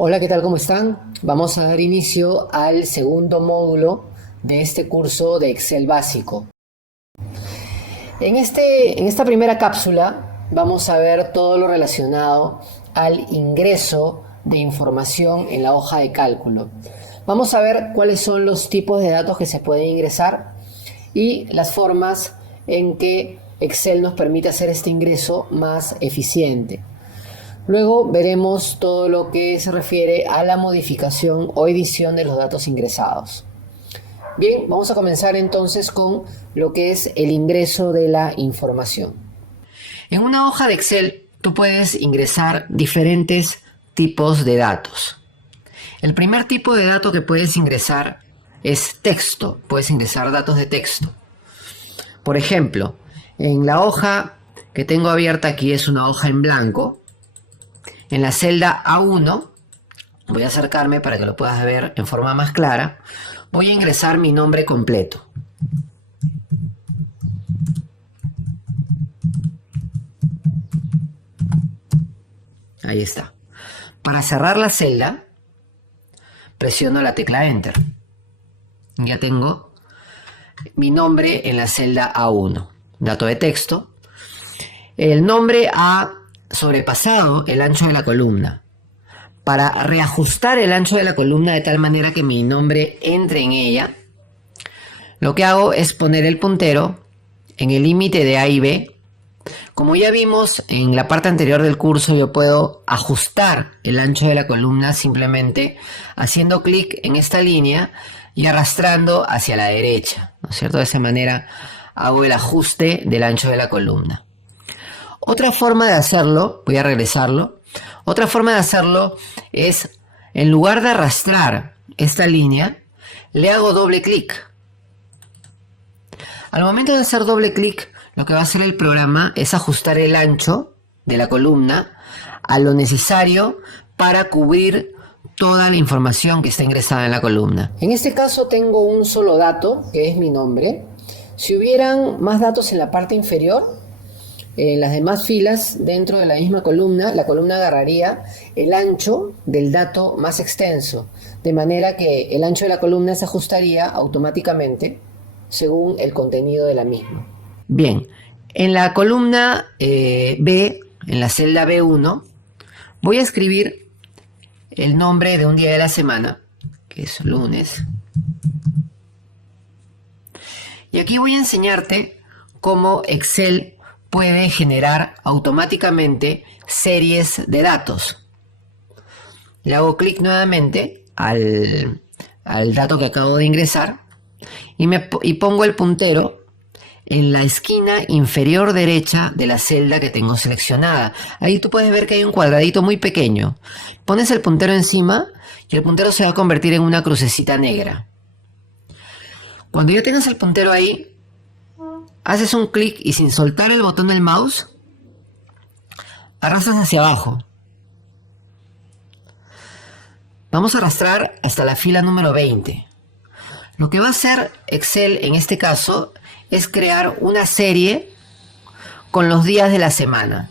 Hola, ¿qué tal? ¿Cómo están? Vamos a dar inicio al segundo módulo de este curso de Excel básico. En esta primera cápsula vamos a ver todo lo relacionado al ingreso de información en la hoja de cálculo. Vamos a ver cuáles son los tipos de datos que se pueden ingresar y las formas en que Excel nos permite hacer este ingreso más eficiente. Luego veremos todo lo que se refiere a la modificación o edición de los datos ingresados. Bien, vamos a comenzar entonces con lo que es el ingreso de la información. En una hoja de Excel tú puedes ingresar diferentes tipos de datos. El primer tipo de dato que puedes ingresar es texto. Puedes ingresar datos de texto. Por ejemplo, en la hoja que tengo abierta aquí es una hoja en blanco. En la celda A1, voy a acercarme para que lo puedas ver en forma más clara, voy a ingresar mi nombre completo. Ahí está. Para cerrar la celda, presiono la tecla Enter. Ya tengo mi nombre en la celda A1. Dato de texto. El nombre ha sobrepasado el ancho de la columna. Para reajustar el ancho de la columna de tal manera que mi nombre entre en ella, lo que hago es poner el puntero en el límite de A y B. Como ya vimos en la parte anterior del curso, yo puedo ajustar el ancho de la columna simplemente haciendo clic en esta línea y arrastrando hacia la derecha, ¿no es cierto? De esa manera hago el ajuste del ancho de la columna. Otra forma de hacerlo, voy a regresarlo, otra forma de hacerlo es, en lugar de arrastrar esta línea, le hago doble clic. Al momento de hacer doble clic, lo que va a hacer el programa es ajustar el ancho de la columna a lo necesario para cubrir toda la información que está ingresada en la columna. En este caso tengo un solo dato, que es mi nombre. Si hubieran más datos en la parte inferior, en las demás filas dentro de la misma columna, la columna agarraría el ancho del dato más extenso, de manera que el ancho de la columna se ajustaría automáticamente según el contenido de la misma. Bien, en la columna B, en la celda B1, voy a escribir el nombre de un día de la semana, que es lunes. Y aquí voy a enseñarte cómo Excel puede generar automáticamente series de datos. Le hago clic nuevamente al dato que acabo de ingresar y pongo el puntero en la esquina inferior derecha de la celda que tengo seleccionada. Ahí tú puedes ver que hay un cuadradito muy pequeño. Pones el puntero encima y el puntero se va a convertir en una crucecita negra. Cuando ya tengas el puntero ahí, haces un clic y sin soltar el botón del mouse, arrastras hacia abajo. Vamos a arrastrar hasta la fila número 20. Lo que va a hacer Excel en este caso es crear una serie con los días de la semana.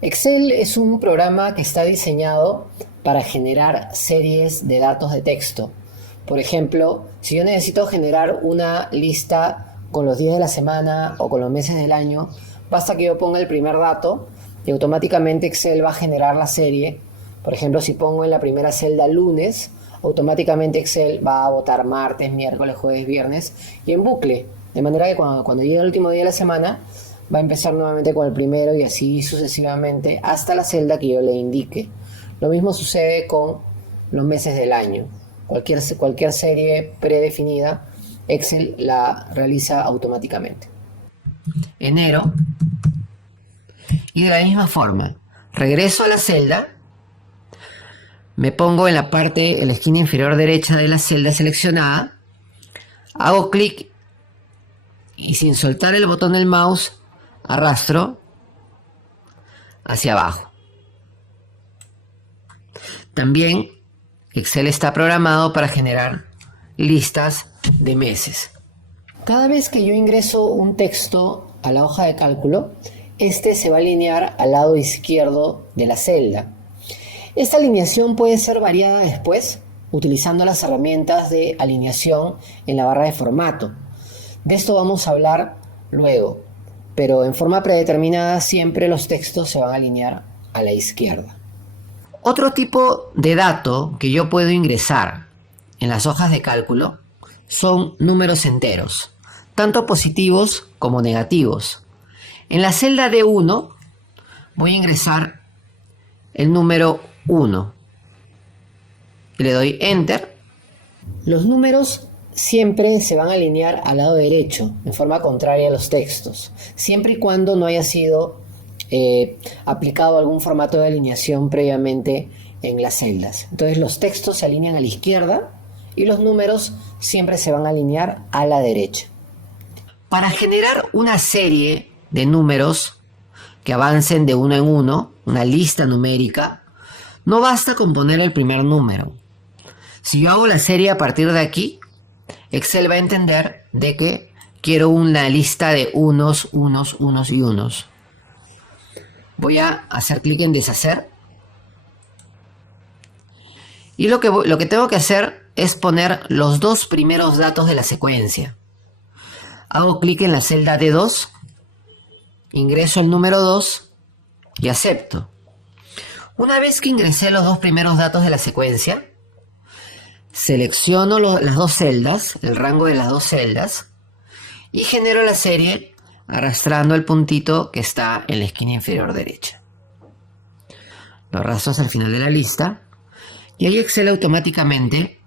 Excel es un programa que está diseñado para generar series de datos de texto. Por ejemplo, si yo necesito generar una lista con los días de la semana o con los meses del año, basta que yo ponga el primer dato y automáticamente Excel va a generar la serie. Por ejemplo, si pongo en la primera celda lunes, automáticamente Excel va a botar martes, miércoles, jueves, viernes y en bucle. De manera que cuando llegue el último día de la semana, va a empezar nuevamente con el primero y así sucesivamente hasta la celda que yo le indique. Lo mismo sucede con los meses del año. Cualquier serie predefinida, Excel la realiza automáticamente. Enero. Y de la misma forma, regreso a la celda, me pongo en en la esquina inferior derecha de la celda seleccionada, hago clic y sin soltar el botón del mouse, arrastro hacia abajo. También Excel está programado para generar listas de meses. Cada vez que yo ingreso un texto a la hoja de cálculo, este se va a alinear al lado izquierdo de la celda. Esta alineación puede ser variada después utilizando las herramientas de alineación en la barra de formato. De esto vamos a hablar luego, pero en forma predeterminada siempre los textos se van a alinear a la izquierda. Otro tipo de dato que yo puedo ingresar en las hojas de cálculo son números enteros, tanto positivos como negativos. En la celda D1 voy a ingresar el número 1 y le doy Enter. Los números siempre se van a alinear al lado derecho, en forma contraria a los textos, siempre y cuando no haya sido aplicado algún formato de alineación previamente en las celdas. Entonces los textos se alinean a la izquierda y los números siempre se van a alinear a la derecha. Para generar una serie de números que avancen de uno en uno, una lista numérica, no basta con poner el primer número. Si yo hago la serie a partir de aquí, Excel va a entender de que quiero una lista de unos, unos, unos y unos. Voy a hacer clic en deshacer. Y lo que tengo que hacer es poner los dos primeros datos de la secuencia. Hago clic en la celda D2, ingreso el número 2 y acepto. Una vez que ingresé los dos primeros datos de la secuencia, selecciono las dos celdas, el rango de las dos celdas, y genero la serie arrastrando el puntito que está en la esquina inferior derecha. Lo arrastro hasta el final de la lista y ahí Excel automáticamente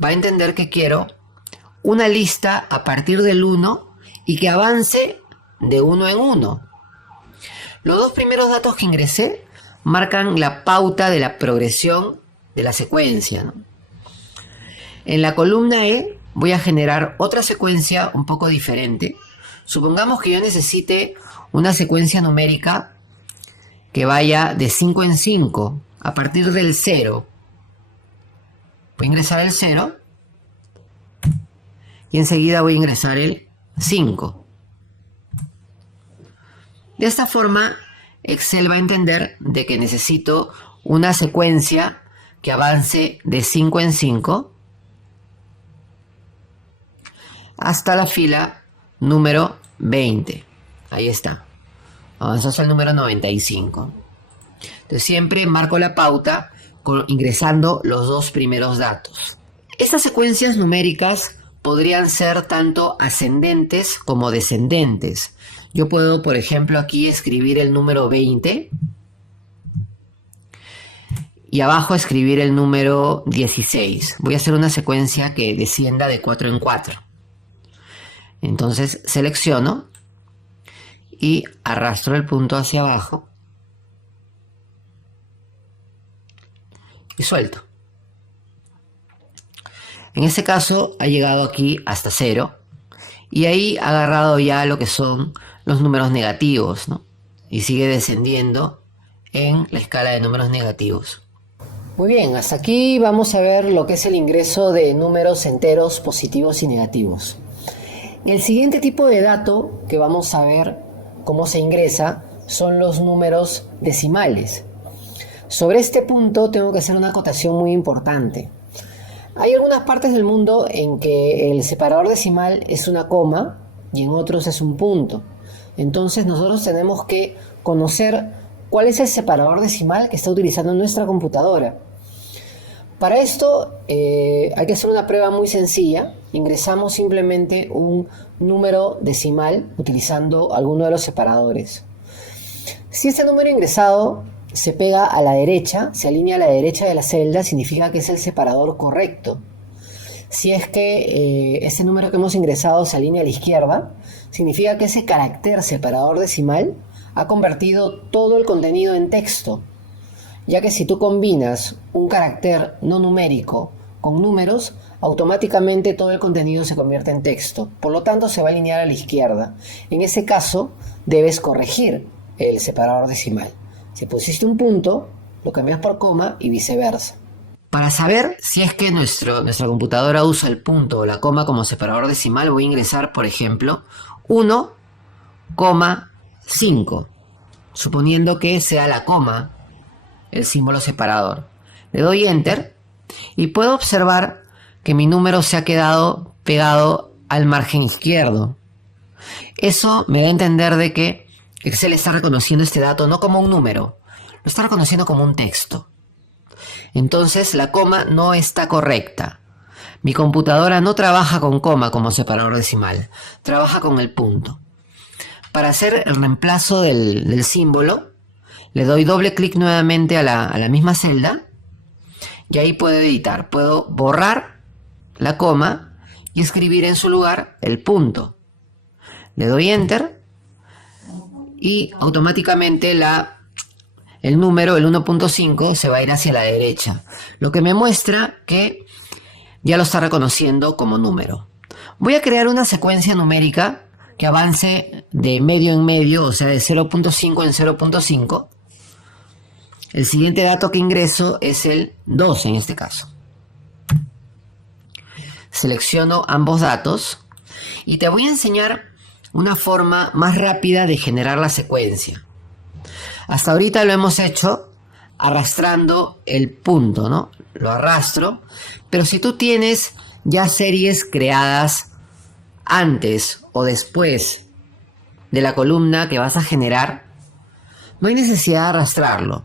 va a entender que quiero una lista a partir del 1 y que avance de uno en uno. Los dos primeros datos que ingresé marcan la pauta de la progresión de la secuencia, ¿no? En la columna E voy a generar otra secuencia un poco diferente. Supongamos que yo necesite una secuencia numérica que vaya de 5 en 5 a partir del 0. Voy a ingresar el 0 y enseguida voy a ingresar el 5. De esta forma, Excel va a entender de que necesito una secuencia que avance de 5 en 5 hasta la fila número 20. Ahí está. Avanzó hasta el número 95. Entonces siempre marco la pauta ingresando los dos primeros datos. Estas secuencias numéricas podrían ser tanto ascendentes como descendentes. Yo puedo, por ejemplo, aquí escribir el número 20 y abajo escribir el número 16. Voy a hacer una secuencia que descienda de 4 en 4. Entonces selecciono y arrastro el punto hacia abajo y suelto. En este caso ha llegado aquí hasta 0 y ahí ha agarrado ya lo que son los números negativos, ¿no? Y sigue descendiendo en la escala de números negativos. Muy bien, hasta aquí vamos a ver lo que es el ingreso de números enteros positivos y negativos. El siguiente tipo de dato que vamos a ver cómo se ingresa son los números decimales. Sobre este punto tengo que hacer una acotación muy importante. Hay algunas partes del mundo en que el separador decimal es una coma y en otros es un punto. Entonces nosotros tenemos que conocer cuál es el separador decimal que está utilizando nuestra computadora. Para esto hay que hacer una prueba muy sencilla. Ingresamos simplemente un número decimal utilizando alguno de los separadores. Si este número ingresado se pega a la derecha, se alinea a la derecha de la celda, significa que es el separador correcto. Si es que ese número que hemos ingresado se alinea a la izquierda, significa que ese carácter separador decimal ha convertido todo el contenido en texto, ya que si tú combinas un carácter no numérico con números, automáticamente todo el contenido se convierte en texto. Por lo tanto, se va a alinear a la izquierda. En ese caso, debes corregir el separador decimal. Si pusiste un punto, lo cambias por coma y viceversa. Para saber si es que nuestra computadora usa el punto o la coma como separador decimal, voy a ingresar, por ejemplo, 1,5, suponiendo que sea la coma el símbolo separador. Le doy Enter y puedo observar que mi número se ha quedado pegado al margen izquierdo. Eso me da a entender de que Excel está reconociendo este dato no como un número, lo está reconociendo como un texto. Entonces la coma no está correcta. Mi computadora no trabaja con coma como separador decimal, trabaja con el punto. Para hacer el reemplazo del símbolo, le doy doble clic nuevamente a la misma celda y ahí puedo editar. Puedo borrar la coma y escribir en su lugar el punto. Le doy Enter y automáticamente el número, el 1.5, se va a ir hacia la derecha, lo que me muestra que ya lo está reconociendo como número. Voy a crear una secuencia numérica que avance de medio en medio, o sea, de 0.5 en 0.5. El siguiente dato que ingreso es el 2 en este caso. Selecciono ambos datos y te voy a enseñar una forma más rápida de generar la secuencia. Hasta ahorita lo hemos hecho arrastrando el punto, ¿no? Lo arrastro, pero si tú tienes ya series creadas antes o después de la columna que vas a generar, no hay necesidad de arrastrarlo.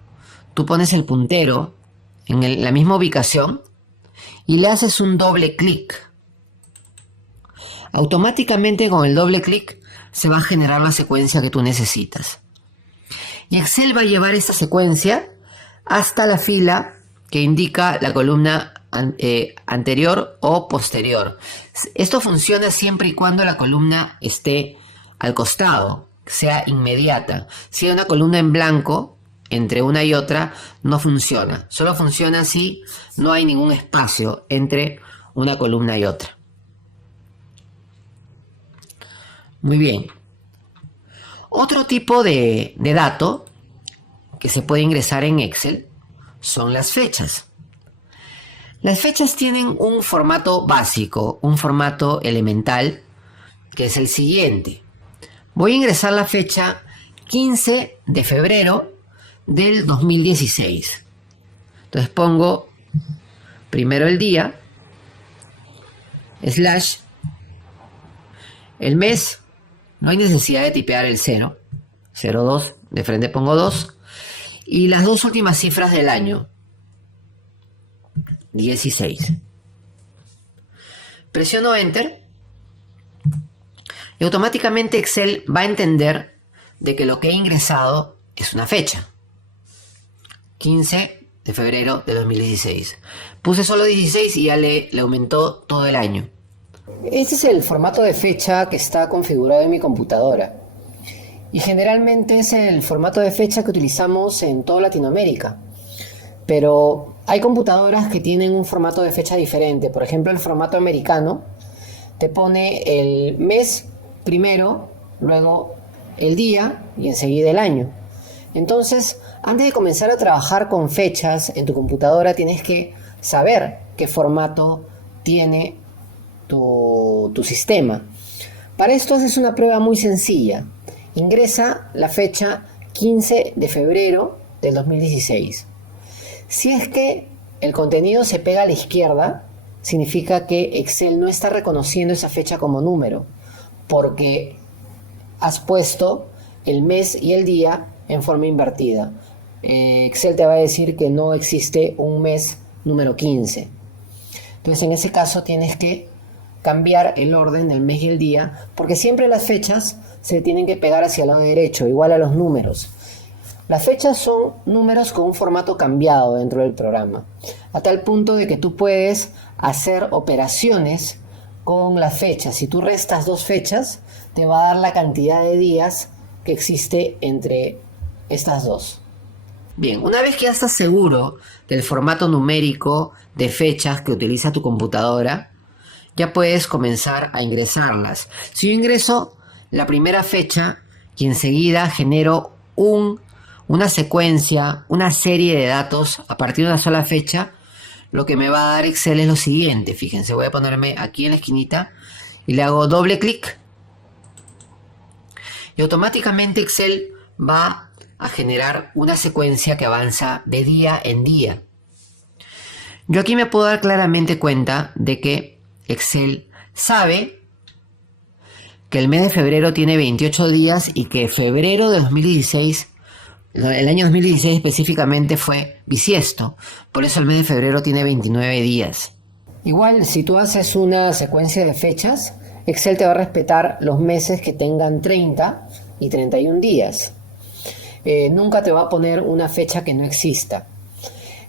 Tú pones el puntero en la misma ubicación y le haces un doble clic. Automáticamente con el doble clic se va a generar la secuencia que tú necesitas. Y Excel va a llevar esta secuencia hasta la fila que indica la columna anterior o posterior. Esto funciona siempre y cuando la columna esté al costado, sea inmediata. Si hay una columna en blanco entre una y otra, no funciona. Solo funciona si no hay ningún espacio entre una columna y otra. Muy bien. Otro tipo de dato que se puede ingresar en Excel son las fechas. Las fechas tienen un formato básico, un formato elemental, que es el siguiente. Voy a ingresar la fecha 15 de febrero del 2016. Entonces pongo primero el día, slash, el mes, no hay necesidad de tipear el 0, 02, de frente pongo 2, y las dos últimas cifras del año, 16. Presiono Enter y automáticamente Excel va a entender de que lo que he ingresado es una fecha. 15 de febrero de 2016. Puse solo 16 y ya le aumentó todo el año. Este es el formato de fecha que está configurado en mi computadora. Y generalmente es el formato de fecha que utilizamos en toda Latinoamérica. Pero hay computadoras que tienen un formato de fecha diferente. Por ejemplo, el formato americano te pone el mes primero, luego el día y enseguida el año. Entonces, antes de comenzar a trabajar con fechas en tu computadora, tienes que saber qué formato tiene tu sistema. Para esto haces una prueba muy sencilla. Ingresa la fecha 15 de febrero del 2016. Si es que el contenido se pega a la izquierda, significa que Excel no está reconociendo esa fecha como número, porque has puesto el mes y el día en forma invertida. Excel te va a decir que no existe un mes número 15. Entonces en ese caso tienes que cambiar el orden del mes y el día, porque siempre las fechas se tienen que pegar hacia el lado derecho, igual a los números. Las fechas son números con un formato cambiado dentro del programa, a tal punto de que tú puedes hacer operaciones con las fechas. Si tú restas dos fechas, te va a dar la cantidad de días que existe entre estas dos. Bien, una vez que ya estás seguro del formato numérico de fechas que utiliza tu computadora, ya puedes comenzar a ingresarlas. Si yo ingreso la primera fecha y enseguida genero una secuencia, una serie de datos a partir de una sola fecha, lo que me va a dar Excel es lo siguiente. Fíjense, voy a ponerme aquí en la esquinita y le hago doble clic. Y automáticamente Excel va a generar una secuencia que avanza de día en día. Yo aquí me puedo dar claramente cuenta de que Excel sabe que el mes de febrero tiene 28 días y que febrero de 2016, el año 2016 específicamente, fue bisiesto. Por eso el mes de febrero tiene 29 días. Igual, si tú haces una secuencia de fechas, Excel te va a respetar los meses que tengan 30 y 31 días. Nunca te va a poner una fecha que no exista.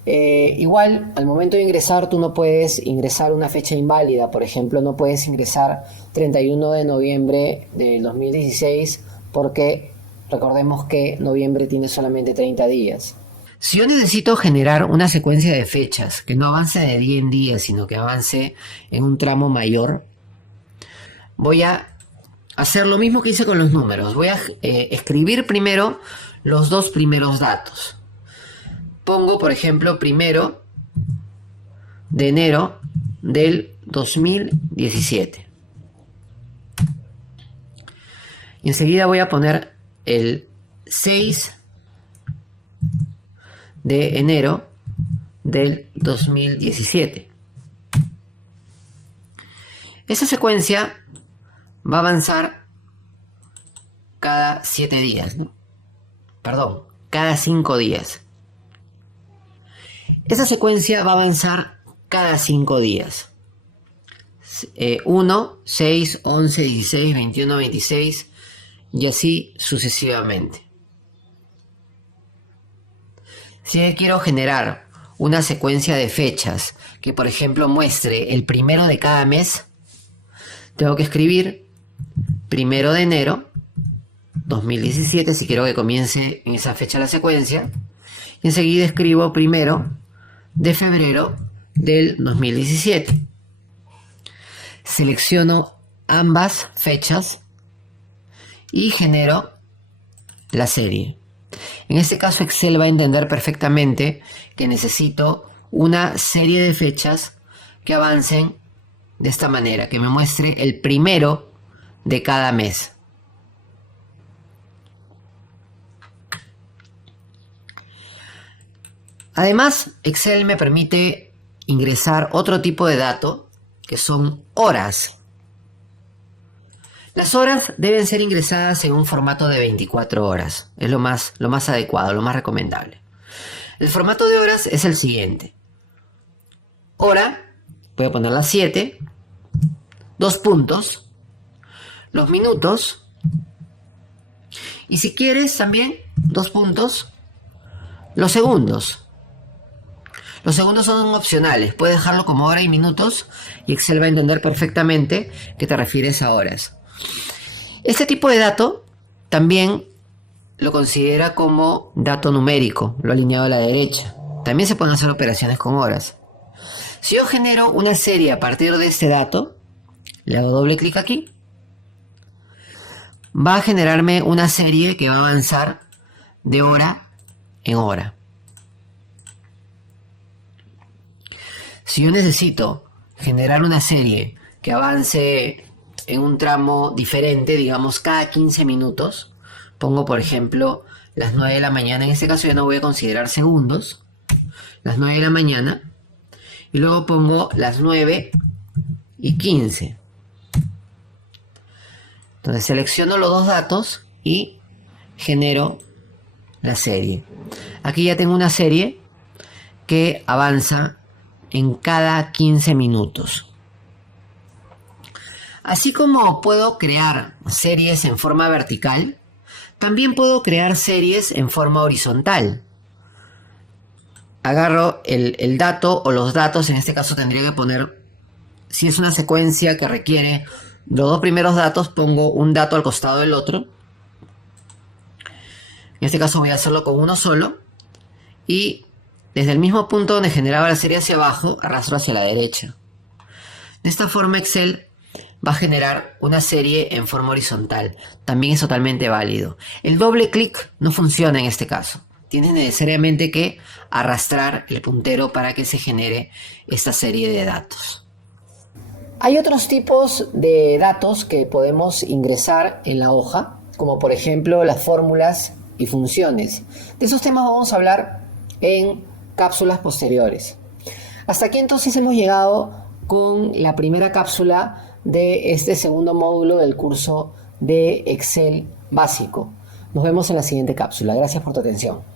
Igual, al momento de ingresar, tú no puedes ingresar una fecha inválida. Por ejemplo, no puedes ingresar 31 de noviembre del 2016 porque recordemos que noviembre tiene solamente 30 días. Si yo necesito generar una secuencia de fechas que no avance de día en día, sino que avance en un tramo mayor, voy a hacer lo mismo que hice con los números. Voy a escribir primero los dos primeros datos. Pongo, por ejemplo, 1 de enero del 2017. Y enseguida voy a poner el 6 de enero del 2017. Esa secuencia va a avanzar cada 7 días, ¿no? Perdón, cada 5 días. Esa secuencia va a avanzar cada 5 días. 1, 6, 11, 16, 21, 26 y así sucesivamente. Si quiero generar una secuencia de fechas que, por ejemplo, muestre el primero de cada mes, tengo que escribir 1 de enero 2017 si quiero que comience en esa fecha la secuencia. Y enseguida escribo 1 de febrero del 2017. Selecciono ambas fechas y genero la serie. En este caso Excel va a entender perfectamente que necesito una serie de fechas que avancen de esta manera, que me muestre el primero de cada mes. Además, Excel me permite ingresar otro tipo de dato, que son horas. Las horas deben ser ingresadas en un formato de 24 horas. Es lo más adecuado, lo más recomendable. El formato de horas es el siguiente. Hora, voy a poner las 7, 2 puntos, los minutos, y si quieres también 2 puntos, los segundos. Los segundos son opcionales, puedes dejarlo como hora y minutos y Excel va a entender perfectamente que te refieres a horas. Este tipo de dato también lo considera como dato numérico, lo alineado a la derecha. También se pueden hacer operaciones con horas. Si yo genero una serie a partir de este dato, le hago doble clic aquí, va a generarme una serie que va a avanzar de hora en hora. Si yo necesito generar una serie que avance en un tramo diferente, digamos cada 15 minutos, pongo por ejemplo las 9 de la mañana, en este caso ya no voy a considerar segundos, las 9 de la mañana, y luego pongo las 9 y 15. Entonces selecciono los dos datos y genero la serie. Aquí ya tengo una serie que avanza en cada 15 minutos. Así como puedo crear series en forma vertical, también puedo crear series en forma horizontal. Agarro el dato o los datos, en este caso tendría que poner, si es una secuencia que requiere los dos primeros datos, pongo un dato al costado del otro. En este caso voy a hacerlo con uno solo y desde el mismo punto donde generaba la serie hacia abajo, arrastro hacia la derecha. De esta forma Excel va a generar una serie en forma horizontal. También es totalmente válido. El doble clic no funciona en este caso. Tienes necesariamente que arrastrar el puntero para que se genere esta serie de datos. Hay otros tipos de datos que podemos ingresar en la hoja, como por ejemplo las fórmulas y funciones. De esos temas vamos a hablar en cápsulas posteriores. Hasta aquí entonces hemos llegado con la primera cápsula de este segundo módulo del curso de Excel básico. Nos vemos en la siguiente cápsula. Gracias por tu atención.